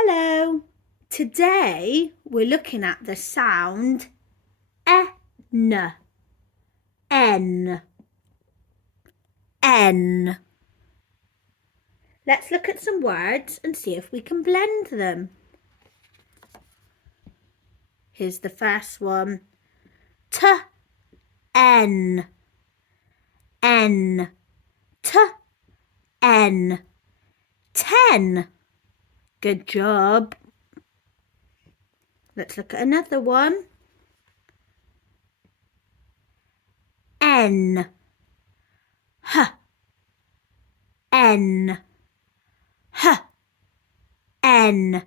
Hello. Today we're looking at the sound N. N. N. Let's look at some words and see if we can blend them. Here's the first one. N. N. N. 10. Good job. Let's look at another one. N. N. N.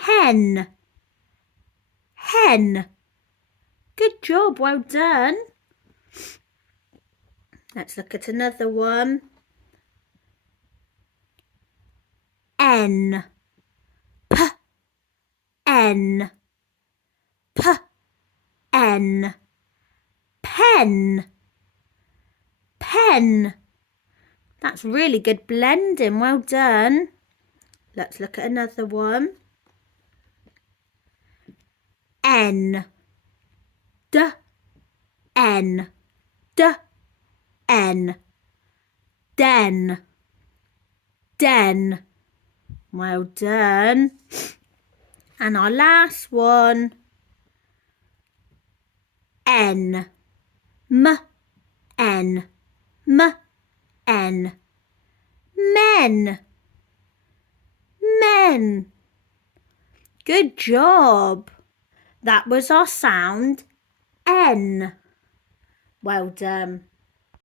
Hen. Hen. Good job, well done. Let's look at another one. N. N. N. Pen. Pen. That's really good blending, well done. Let's look at another one. N. N. N. Den. Den. Well done. And our last one. N. N. N. Men. Men. Good job. That was our sound N. Well done.